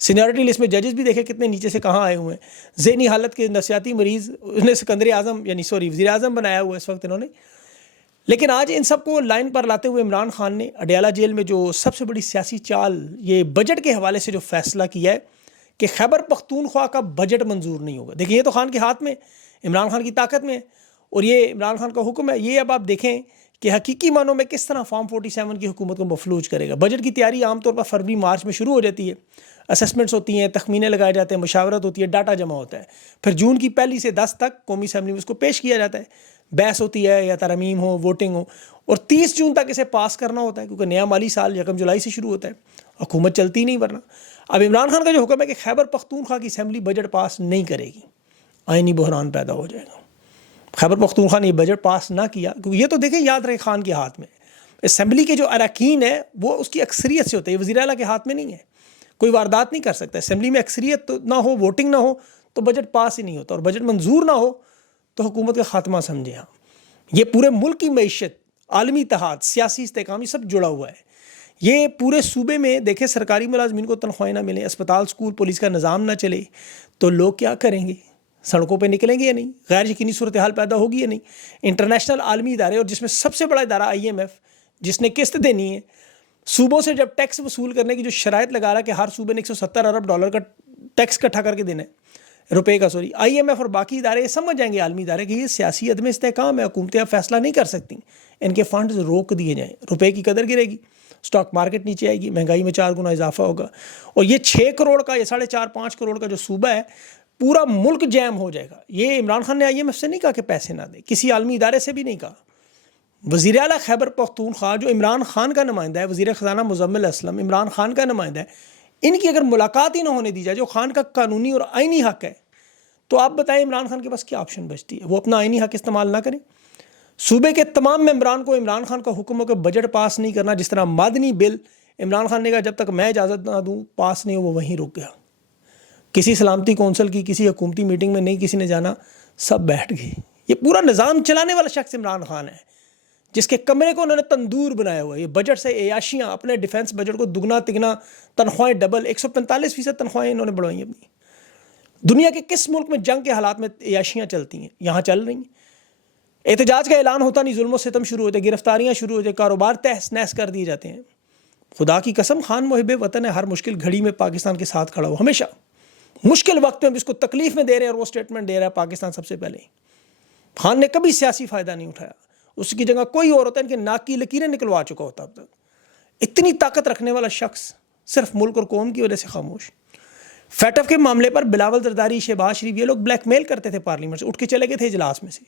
Seniority list میں ججز بھی دیکھیں کتنے نیچے سے کہاں آئے ہوئے ہیں. ذہنی حالت کے نفسیاتی مریض انہیں سکندر اعظم وزیر اعظم بنایا ہوا ہے اس وقت انہوں نے. لیکن آج ان سب کو لائن پر لاتے ہوئے عمران خان نے اڈیالہ جیل میں جو سب سے بڑی سیاسی چال یہ بجٹ کے حوالے سے جو فیصلہ کیا ہے کہ خیبر پختونخوا کا بجٹ منظور نہیں ہوگا. دیکھیں یہ تو خان کے ہاتھ میں, عمران خان کی طاقت میں, اور یہ عمران خان کا حکم ہے. یہ اب آپ دیکھیں کہ حقیقی معنوں میں کس طرح فارم 47 کی حکومت کو مفلوج کرے گا. بجٹ کی تیاری عام طور پر فروری مارچ میں شروع ہو جاتی ہے. اسسمنٹس ہوتی ہیں, تخمینے لگائے جاتے ہیں, مشاورت ہوتی ہے, ڈاٹا جمع ہوتا ہے. پھر جون کی 1 سے 10 تک قومی اسمبلی میں اس کو پیش کیا جاتا ہے. بحث ہوتی ہے یا ترمیم ہو, ووٹنگ ہو, اور 30 جون تک اسے پاس کرنا ہوتا ہے کیونکہ نیا مالی سال 1 جولائی سے شروع ہوتا ہے. حکومت چلتی نہیں ورنہ. اب عمران خان کا جو حکم ہے کہ خیبر پختونخوا کی اسمبلی بجٹ پاس نہیں کرے گی, آئینی بحران پیدا ہو جائے گا. خیبر پختونخوا نے یہ بجٹ پاس نہ کیا کیونکہ یہ تو دیکھیں یاد رہے خان کے ہاتھ میں اسمبلی کے جو اراکین ہے وہ اس کی اکثریت سے ہوتا ہے, یہ وزیر اعلیٰ کے ہاتھ میں نہیں ہے. کوئی واردات نہیں کر سکتا. اسمبلی میں اکثریت تو نہ ہو, ووٹنگ نہ ہو تو بجٹ پاس ہی نہیں ہوتا, اور بجٹ منظور نہ ہو تو حکومت کا خاتمہ سمجھے. ہاں یہ پورے ملک کی معیشت, عالمی اتحاد, سیاسی استحکام, یہ سب جڑا ہوا ہے. یہ پورے صوبے میں دیکھیں سرکاری ملازمین کو تنخواہیں نہ ملیں, اسپتال, اسکول, پولیس کا نظام نہ چلے تو لوگ کیا کریں گے؟ سڑکوں پہ نکلیں گے یا نہیں؟ غیر یقینی صورتحال پیدا ہوگی یا نہیں؟ انٹرنیشنل عالمی ادارے, اور جس میں سب سے بڑا ادارہ IMF جس نے قسط دینی ہے, صوبوں سے جب ٹیکس وصول کرنے کی جو شرائط لگا رہا ہے کہ ہر صوبے نے $170 ارب کا ٹیکس اکٹھا کر کے دینا ہے, روپے کا, IMF اور باقی ادارے یہ سمجھ جائیں گے, عالمی ادارے, کہ یہ سیاسی عدم استحکام ہے, حکومتیں اب فیصلہ نہیں کر سکتی, ان کے فنڈز روک دیے جائیں, روپے کی قدر گرے گی, اسٹاک مارکیٹ نیچے آئے گی, مہنگائی میں 4 گنا اضافہ ہوگا, اور یہ 6 کروڑ کا یا 4.5-5 کروڑ کا جو صوبہ ہے پورا ملک جیم ہو جائے گا. یہ عمران خان نے IMF سے نہیں کہا کہ پیسے نہ دیں, کسی عالمی ادارے سے بھی نہیں کہا. وزیر اعلیٰ خیبر پختونخوا جو عمران خان کا نمائندہ ہے, وزیر خزانہ مزمل اسلم عمران خان کا نمائندہ ہے, ان کی اگر ملاقات ہی نہ ہونے دی جائے جو خان کا قانونی اور آئینی حق ہے, تو آپ بتائیں عمران خان کے پاس کیا آپشن بچتی ہے؟ وہ اپنا آئینی حق استعمال نہ کریں. صوبے کے تمام ممبران کو عمران خان کا حکم ہو کہ بجٹ پاس نہیں کرنا, جس طرح مدنی بل عمران خان نے کہا جب تک میں اجازت نہ دوں پاس نہیں ہو, وہ وہیں رک گیا. کسی سلامتی کونسل کی کسی حکومتی میٹنگ میں نہیں کسی نے جانا, سب بیٹھ گئے. یہ پورا نظام چلانے والا شخص عمران خان ہے, جس کے کمرے کو انہوں نے تندور بنایا ہوا ہے. یہ بجٹ سے عیاشیاں, اپنے ڈیفنس بجٹ کو دگنا تگنا, تنخواہیں ڈبل, 145% تنخواہیں انہوں نے بڑھوائی اپنی. دنیا کے کس ملک میں جنگ کے حالات میں عیاشیاں چلتی ہیں؟ یہاں چل رہی ہیں. احتجاج کا اعلان ہوتا نہیں, ظلم و ستم شروع ہوتے, گرفتاریاں شروع ہوتے, کاروبار تہس نہس کر دیے جاتے ہیں. خدا کی قسم خان محب وطن ہے, ہر مشکل گھڑی میں پاکستان کے ساتھ کھڑا ہو, ہمیشہ مشکل وقت میں بھی اس کو تکلیف میں دے رہے ہیں, اور وہ سٹیٹمنٹ دے رہا ہے پاکستان سب سے پہلے. خان نے کبھی سیاسی فائدہ نہیں اٹھایا, اس کی جگہ کوئی اور ہوتا ہے ان کے ناک کی لکیریں نکلوا چکا ہوتا اب تک. اتنی طاقت رکھنے والا شخص صرف ملک اور قوم کی وجہ سے خاموش. فیٹف کے معاملے پر بلاول زرداری, شہباز شریف, یہ لوگ بلیک میل کرتے تھے پارلیمنٹ سے, اٹھ کے چلے گئے تھے اجلاس میں سے.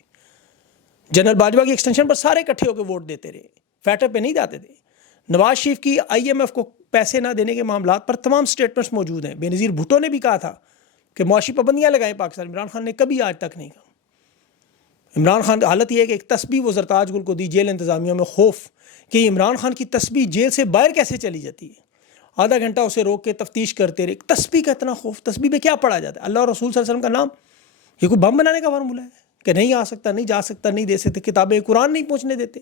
جنرل باجوہ کی ایکسٹینشن پر سارے اکٹھے ہو کے ووٹ دیتے رہے, فیٹف پہ نہیں جاتے تھے. نواز شریف کی IMF کو پیسے نہ دینے کے معاملات پر تمام سٹیٹمنٹس موجود ہیں. بینظیر بھٹو نے بھی کہا تھا کہ معاشی پابندیاں لگائیں پاکستان. عمران خان نے کبھی آج تک نہیں کہا. عمران خان حالت یہ ہے کہ ایک تسبیح وہ زرتاج گل کو دی جیل انتظامیہ میں, خوف کہ عمران خان کی تسبیح جیل سے باہر کیسے چلی جاتی ہے. آدھا گھنٹہ اسے روک کے تفتیش کرتے رہے. تسبیح کا اتنا خوف, تسبیح پہ کیا پڑھا جاتا ہے؟ اللہ اور رسول صلی اللہ علیہ وسلم کا نام. یہ کوئی بم بنانے کا فارمولہ ہے کہ نہیں آ سکتا, نہیں جا سکتا, نہیں دے سکتے, کتابیں قرآن نہیں پہنچنے دیتے.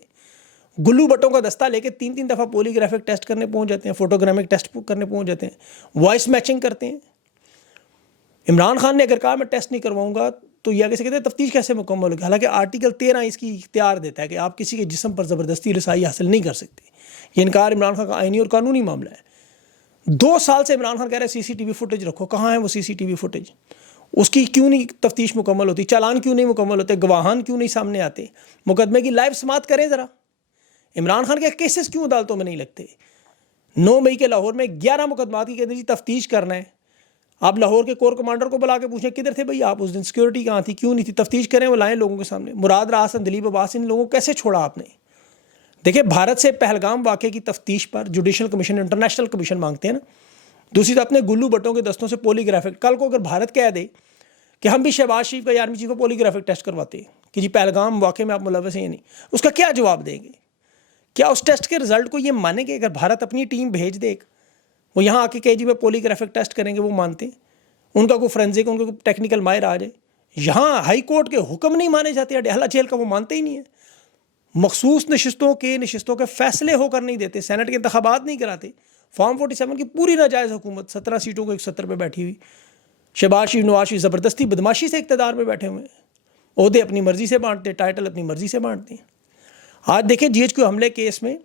گلو بٹوں کا دستہ لے کے 3 دفعہ پولی گرافک ٹیسٹ کرنے پہنچ جاتے ہیں, فوٹوگرامک ٹیسٹ کرنے پہنچ جاتے ہیں, وائس میچنگ کرتے ہیں. عمران خان نے اگر کہا میں ٹیسٹ نہیں کرواؤں گا تو یہ آگے سے کہتے ہیں تفتیش کیسے مکمل ہوگی. حالانکہ آرٹیکل 13 اس کی اختیار دیتا ہے کہ آپ کسی کے جسم پر زبردستی رسائی حاصل نہیں کر سکتے. یہ انکار عمران خان کا آئینی اور قانونی معاملہ ہے. 2 سال سے عمران خان کہہ رہے ہیں CCTV فوٹیج رکھو. کہاں ہے وہ CCTV فوٹیج؟ اس کی کیوں نہیں تفتیش مکمل ہوتی؟ چالان کیوں نہیں مکمل ہوتے؟ گواہان کیوں نہیں سامنے آتے؟ مقدمے کی لائیو سماعت کریں ذرا. عمران خان کے کیسز کیوں عدالتوں میں نہیں لگتے؟ 9 مئی کے لاہور میں 11 مقدمات کی کہتے جی تفتیش کرنا ہے. آپ لاہور کے کور کمانڈر کو بلا کے پوچھیں کدھر تھے بھائی آپ اس دن, سیکورٹی کہاں تھی, کیوں نہیں تھی؟ تفتیش کریں, وہ لائیں لوگوں کے سامنے. مراد راسن, دلیپ عباس, ان لوگوں کو کیسے چھوڑا آپ نے؟ دیکھیں بھارت سے پہلگام واقعے کی تفتیش پر جوڈیشل کمیشن, انٹرنیشنل کمیشن مانگتے ہیں نا. دوسری تو اپنے گلو بٹوں کے دستوں سے پولی گرافک. کل کو اگر بھارت کہہ دے کہ ہم بھی شہباز شریف کا یا آرمی چیف کو پولی گرافک ٹیسٹ کرواتے ہیں کہ جی پہلگام واقعے میں آپ ملوث ہیں یا نہیں, اس کا کیا جواب دیں گے؟ کیا اس ٹیسٹ کے رزلٹ کو یہ مانیں گے؟ اگر بھارت اپنی ٹیم بھیج دے, وہ یہاں آ کے کہ جی میں پولی گرافک ٹیسٹ کریں گے, وہ مانتے ہیں؟ ان کا کوئی فرینزک, ان کا کوئی ٹیکنیکل ماہر آ جائے. یہاں ہائی کورٹ کے حکم نہیں مانے جاتے, اڈیالہ جیل کا وہ مانتے ہی نہیں ہیں. مخصوص نشستوں کے فیصلے ہو کر نہیں دیتے, سینٹ کے انتخابات نہیں کراتے, فارم 47 کی پوری ناجائز حکومت، 17 سیٹوں کو 170 پہ بیٹھی ہوئی، شہباز شریف نواز شریف زبردستی بدماشی سے اقتدار میں بیٹھے ہوئے ہیں، عہدے اپنی مرضی سے بانٹتے، ٹائٹل اپنی مرضی سے بانٹتے ہیں۔ آج دیکھیں GHQ حملے کیس میں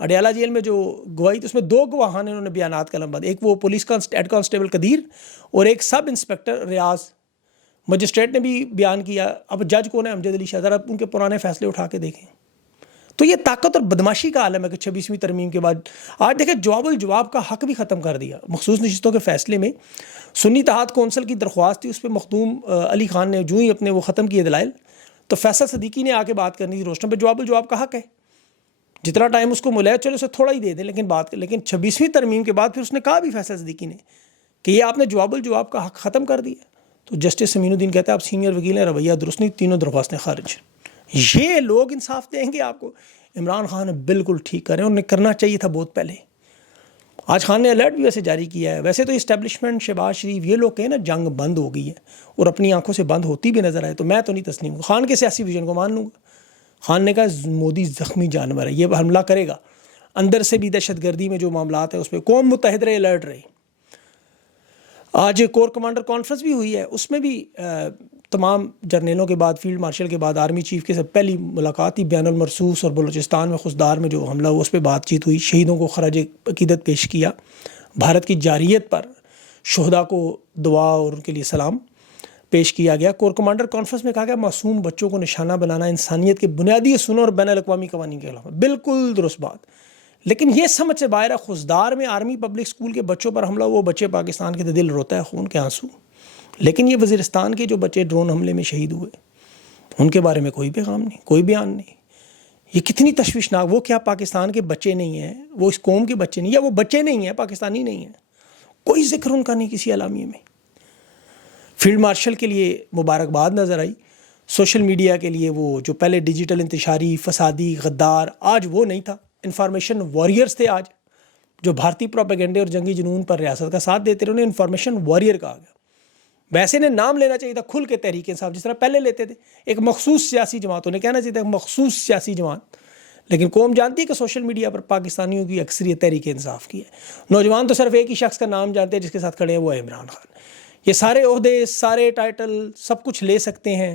اڈیالہ جیل میں جو گواہی تھی اس میں 2 گواہان انہوں نے بیانات قلم بند، ایک وہ پولیس ہیڈ کانسٹیبل قدیر اور ایک سب انسپیکٹر ریاض۔ مجسٹریٹ نے بھی بیان کیا، اب جج کون ہے؟ امجد علی شاہ، ذرا ان کے پرانے فیصلے اٹھا کے دیکھیں۔ تو یہ طاقت اور بدماشی کا عالم ہے کہ 26ویں ترمیم کے بعد آج دیکھیں جواب الجواب کا حق بھی ختم کر دیا۔ مخصوص نشستوں کے فیصلے میں سنی اتحاد کونسل کی درخواست تھی، اس پہ مخدوم علی خان نے جو ہی اپنے وہ ختم کیے دلائل، تو فیصل صدیقی نے آ کے بات کرنی تھی، روشن پہ جواب الجواب کا حق ہے، جتنا ٹائم اس کو ملا ہے چلو اسے تھوڑا ہی دے دیں، لیکن 26ویں ترمیم کے بعد پھر اس نے کہا بھی فیصل صدیقی نے کہ یہ آپ نے جواب الجواب کا حق ختم کر دیا۔ تو جسٹس سمین الدین کہتا ہے آپ سینئر وکیل ہیں، رویہ درست نہیں، تینوں درخواستیں خارج۔ یہ لوگ انصاف دیں گے آپ کو؟ عمران خان نے بالکل ٹھیک کریں، انہیں کرنا چاہیے تھا بہت پہلے۔ آج خان نے الرٹ بھی ویسے جاری کیا ہے۔ ویسے تو اسٹیبلشمنٹ، شہباز شریف، یہ لوگ کہیں نا جنگ بند ہو گئی ہے اور اپنی آنکھوں سے بند ہوتی بھی نظر آئے، تو میں تو نہیں تسلیم ہوں، خان کے سیاسی ویژن کو مان لوں گا۔ خان نے کہا مودی زخمی جانور ہے، یہ حملہ کرے گا، اندر سے بھی دہشت گردی میں جو معاملات ہیں اس پہ قوم متحد رہے، الرٹ رہے۔ آج کور کمانڈر کانفرنس بھی ہوئی ہے، اس میں بھی تمام جرنیلوں کے بعد، فیلڈ مارشل کے بعد آرمی چیف کے ساتھ پہلی ملاقات تھی۔ بین المرصوص اور بلوچستان میں خضدار میں جو حملہ ہوا اس پہ بات چیت ہوئی، شہیدوں کو خراج عقیدت پیش کیا، بھارت کی جارحیت پر شہداء کو دعا اور ان کے لیے سلام پیش کیا گیا۔ کور کمانڈر کانفرنس میں کہا گیا معصوم بچوں کو نشانہ بنانا انسانیت کے بنیادی اصولوں اور بین الاقوامی قوانین کے خلاف ہے۔ بالکل درست بات، لیکن یہ سمجھ سے باہر ہے، خضدار میں آرمی پبلک اسکول کے بچوں پر حملہ، وہ بچے پاکستان کے دل روتا ہے، خون کے آنسو، لیکن یہ وزیرستان کے جو بچے ڈرون حملے میں شہید ہوئے ان کے بارے میں کوئی پیغام نہیں، کوئی بیان نہیں۔ یہ کتنی تشویشناک، وہ کیا پاکستان کے بچے نہیں ہیں، وہ اس قوم کے بچے نہیں، یا وہ بچے نہیں ہیں، پاکستانی نہیں ہیں، کوئی ذکر ان کا نہیں کسی اعلامیے میں۔ فیلڈ مارشل کے لیے مبارکباد نظر آئی، سوشل میڈیا کے لیے وہ جو پہلے ڈیجیٹل انتشاری، فسادی، غدار، آج وہ نہیں تھا، انفارمیشن وارئرز تھے آج، جو بھارتی پروپیگنڈے اور جنگی جنون پر ریاست کا ساتھ دیتے رہے، انہیں انفارمیشن وارئر کہا گیا۔ ویسے نے نام لینا چاہیے تھا کھل کے تحریک انصاف، جس طرح پہلے لیتے تھے، ایک مخصوص سیاسی جماعت، انہیں کہنا چاہیے تھا ایک مخصوص سیاسی جماعت، لیکن قوم جانتی ہے کہ سوشل میڈیا پر پاکستانیوں کی اکثریت تحریک انصاف کی ہے۔ نوجوان تو صرف ایک ہی شخص کا نام جانتے ہیں جس کے ساتھ کھڑے ہیں، وہ ہے عمران خان۔ یہ سارے عہدے، سارے ٹائٹل، سب کچھ لے سکتے ہیں،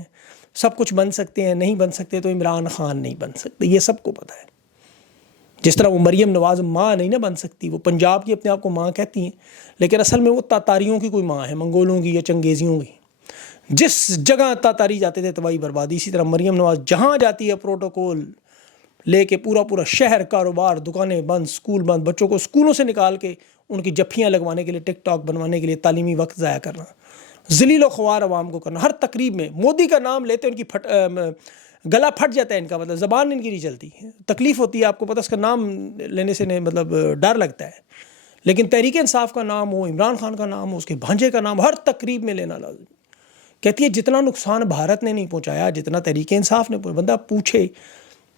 سب کچھ بن سکتے ہیں، نہیں بن سکتے تو عمران خان نہیں بن سکتے، یہ سب کو پتہ ہے۔ جس طرح وہ مریم نواز ماں نہیں نہ بن سکتی، وہ پنجاب کی اپنے آپ کو ماں کہتی ہیں، لیکن اصل میں وہ تاتاریوں کی کوئی ماں ہے، منگولوں کی یا چنگیزیوں کی۔ جس جگہ تاتاری جاتے تھے تباہی بربادی، اسی طرح مریم نواز جہاں جاتی ہے پروٹوکول لے کے، پورا شہر، کاروبار، دکانیں بند، سکول بند، بچوں کو سکولوں سے نکال کے ان کی جپھیاں لگوانے کے لیے، ٹک ٹاک بنوانے کے لیے تعلیمی وقت ضائع کرنا، ذلیل و خوار عوام کو کرنا، ہر تقریب میں مودی کا نام لیتے ان کی گلا پھٹ جاتا ہے، ان کا مطلب زبان ان کی نہیں چلتی، تکلیف ہوتی ہے، آپ کو پتہ اس کا نام لینے سے مطلب ڈر لگتا ہے، لیکن تحریک انصاف کا نام ہو، عمران خان کا نام ہو، اس کے بھانجے کا نام ہر تقریب میں لینا لازم۔ کہتی ہے جتنا نقصان بھارت نے نہیں پہنچایا جتنا تحریک انصاف نے بندہ پوچھے،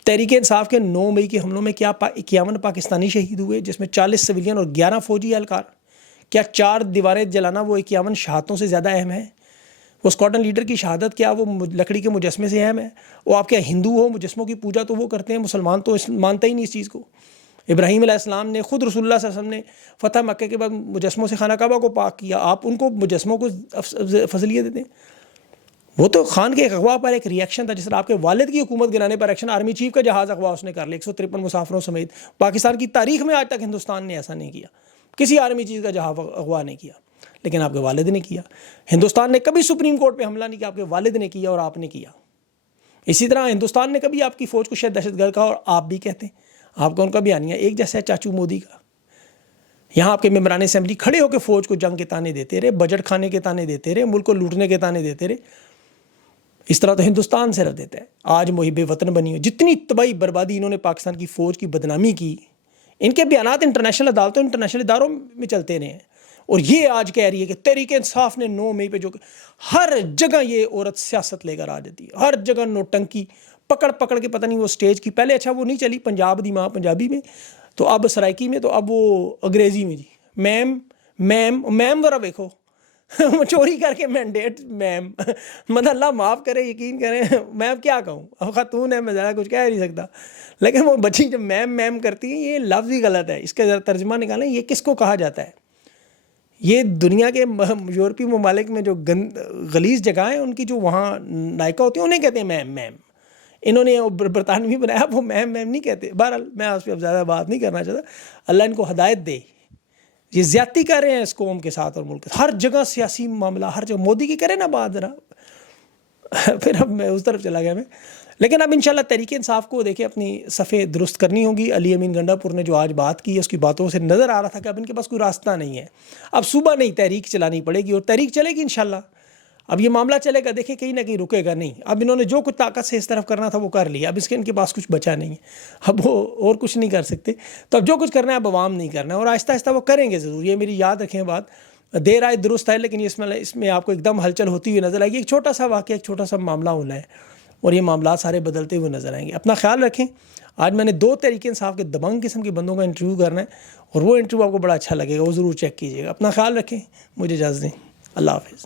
تحریک انصاف کے 9 مئی کے حملوں میں کیا 51 پاکستانی شہید ہوئے، جس میں 40 سویلین اور 11 فوجی اہلکار؟ کیا 4 دیواریں جلانا وہ 51 شہادتوں سے زیادہ اہم ہے؟ وہ اسکواڈرن لیڈر کی شہادت کیا وہ لکڑی کے مجسمے سے اہم ہے؟ وہ آپ کیا ہندو ہو، مجسموں کی پوجا تو وہ کرتے ہیں، مسلمان تو مانتا ہی نہیں اس چیز کو۔ ابراہیم علیہ السلام نے خود رسول اللہ صلی اللہ علیہ وسلم نے فتح مکہ کے بعد مجسموں سے خانہ کعبہ کو پاک کیا، آپ ان کو مجسموں کو فضلیت دیتے ہیں؟ وہ تو خان کے اغوا پر ایک ری ایکشن تھا، جس طرح آپ کے والد کی حکومت گرانے پر ایکشن، آرمی چیف کا جہاز اغوا اس نے کر لیا 153 مسافروں سمیت۔ پاکستان کی تاریخ میں آج تک ہندوستان نے ایسا نہیں کیا، کسی آرمی چیف کا جہاز اغوا نہیں کیا، لیکن آپ کے والد نے کیا۔ ہندوستان نے کبھی سپریم کورٹ پہ حملہ نہیں کیا، آپ کے والد نے کیا اور آپ نے کیا۔ اسی طرح ہندوستان نے کبھی آپ کی فوج کو شاید دہشت گرد کہا، اور آپ بھی کہتے ہیں، آپ کا ان کا بیانیہ ایک جیسا ہے چاچو مودی کا۔ یہاں آپ کے ممبران اسمبلی کھڑے ہو کے فوج کو جنگ کے تانے دیتے رہے، بجٹ کھانے کے تانے دیتے رہے، ملک کو لوٹنے کے تانے دیتے رہے۔ اس طرح تو ہندوستان صرف دیتا ہے۔ آج محب وطن بنی ہو، جتنی تباہی بربادی انہوں نے پاکستان کی فوج کی بدنامی کی، ان کے بیانات انٹرنیشنل عدالتوں، انٹرنیشنل اداروں میں چلتے رہے ہیں، اور یہ آج کہہ رہی ہے کہ تحریک انصاف نے 9 مئی پہ جو ہر جگہ یہ عورت سیاست لے کر آ جاتی ہے، ہر جگہ نوٹنکی پکڑ پکڑ کے، پتہ نہیں وہ سٹیج کی پہلے اچھا وہ نہیں چلی پنجاب دی ماں پنجابی میں، تو اب سرائکی میں، تو اب وہ انگریزی میں، جی میم ذرا دیکھو چوری کر کے مینڈیٹ میم، مطلب اللہ معاف کرے، یقین کریں میں اب کیا کہوں، اب خاتون ہے میں زیادہ کچھ کہہ نہیں سکتا، لیکن وہ بچی جب میم کرتی ہیں، یہ لفظ ہی غلط ہے، اس کا ذرا ترجمہ نکالیں، یہ کس کو کہا جاتا ہے؟ یہ دنیا کے یورپی ممالک میں جو غلیظ جگہیں ہیں ان کی جو وہاں نائکہ ہوتی ہیں انہیں کہتے ہیں میم. انہوں نے برطانوی بنایا، وہ میم نہیں کہتے. بہرحال میں اس پہ اب زیادہ بات نہیں کرنا چاہتا. اللہ ان کو ہدایت دے. یہ زیادتی کر رہے ہیں اس قوم کے ساتھ اور ملک کے ساتھ. ہر جگہ سیاسی معاملہ، ہر جگہ مودی کی کرے نا بات ذرا. پھر اب میں اس طرف چلا گیا لیکن اب انشاءاللہ تحریک انصاف کو دیکھیں اپنی صفیں درست کرنی ہوگی. علی امین گنڈا پور نے جو آج بات کی ہے اس کی باتوں سے نظر آ رہا تھا کہ اب ان کے پاس کوئی راستہ نہیں ہے. اب صوبہ نہیں، تحریک چلانی پڑے گی، اور تحریک چلے گی انشاءاللہ. اب یہ معاملہ چلے گا، دیکھیں کہیں نہ کہیں رکے گا نہیں. اب انہوں نے جو کچھ طاقت سے اس طرف کرنا تھا وہ کر لیا، اب اس کے ان کے پاس کچھ بچا نہیں ہے، اب وہ اور کچھ نہیں کر سکتے. تو اب جو کچھ کرنا ہے اب عوام نہیں کرنا ہے، اور آہستہ آہستہ وہ کریں گے ضرور. یہ میری یاد رکھیں بات، دیر آئے درست ہے، لیکن اس میں آپ کو ایک دم ہلچل ہوتی ہوئی نظر آئے گی. ایک چھوٹا سا واقعہ، ایک چھوٹا سا معاملہ ہونا ہے اور یہ معاملات سارے بدلتے ہوئے نظر آئیں گے. اپنا خیال رکھیں. آج میں نے 2 تحریک انصاف کے دبنگ قسم کے بندوں کا انٹرویو کرنا ہے، اور وہ انٹرویو آپ کو بڑا اچھا لگے گا، وہ ضرور چیک کیجیے گا. اپنا خیال رکھیں. مجھے اجازت دیں. اللہ حافظ.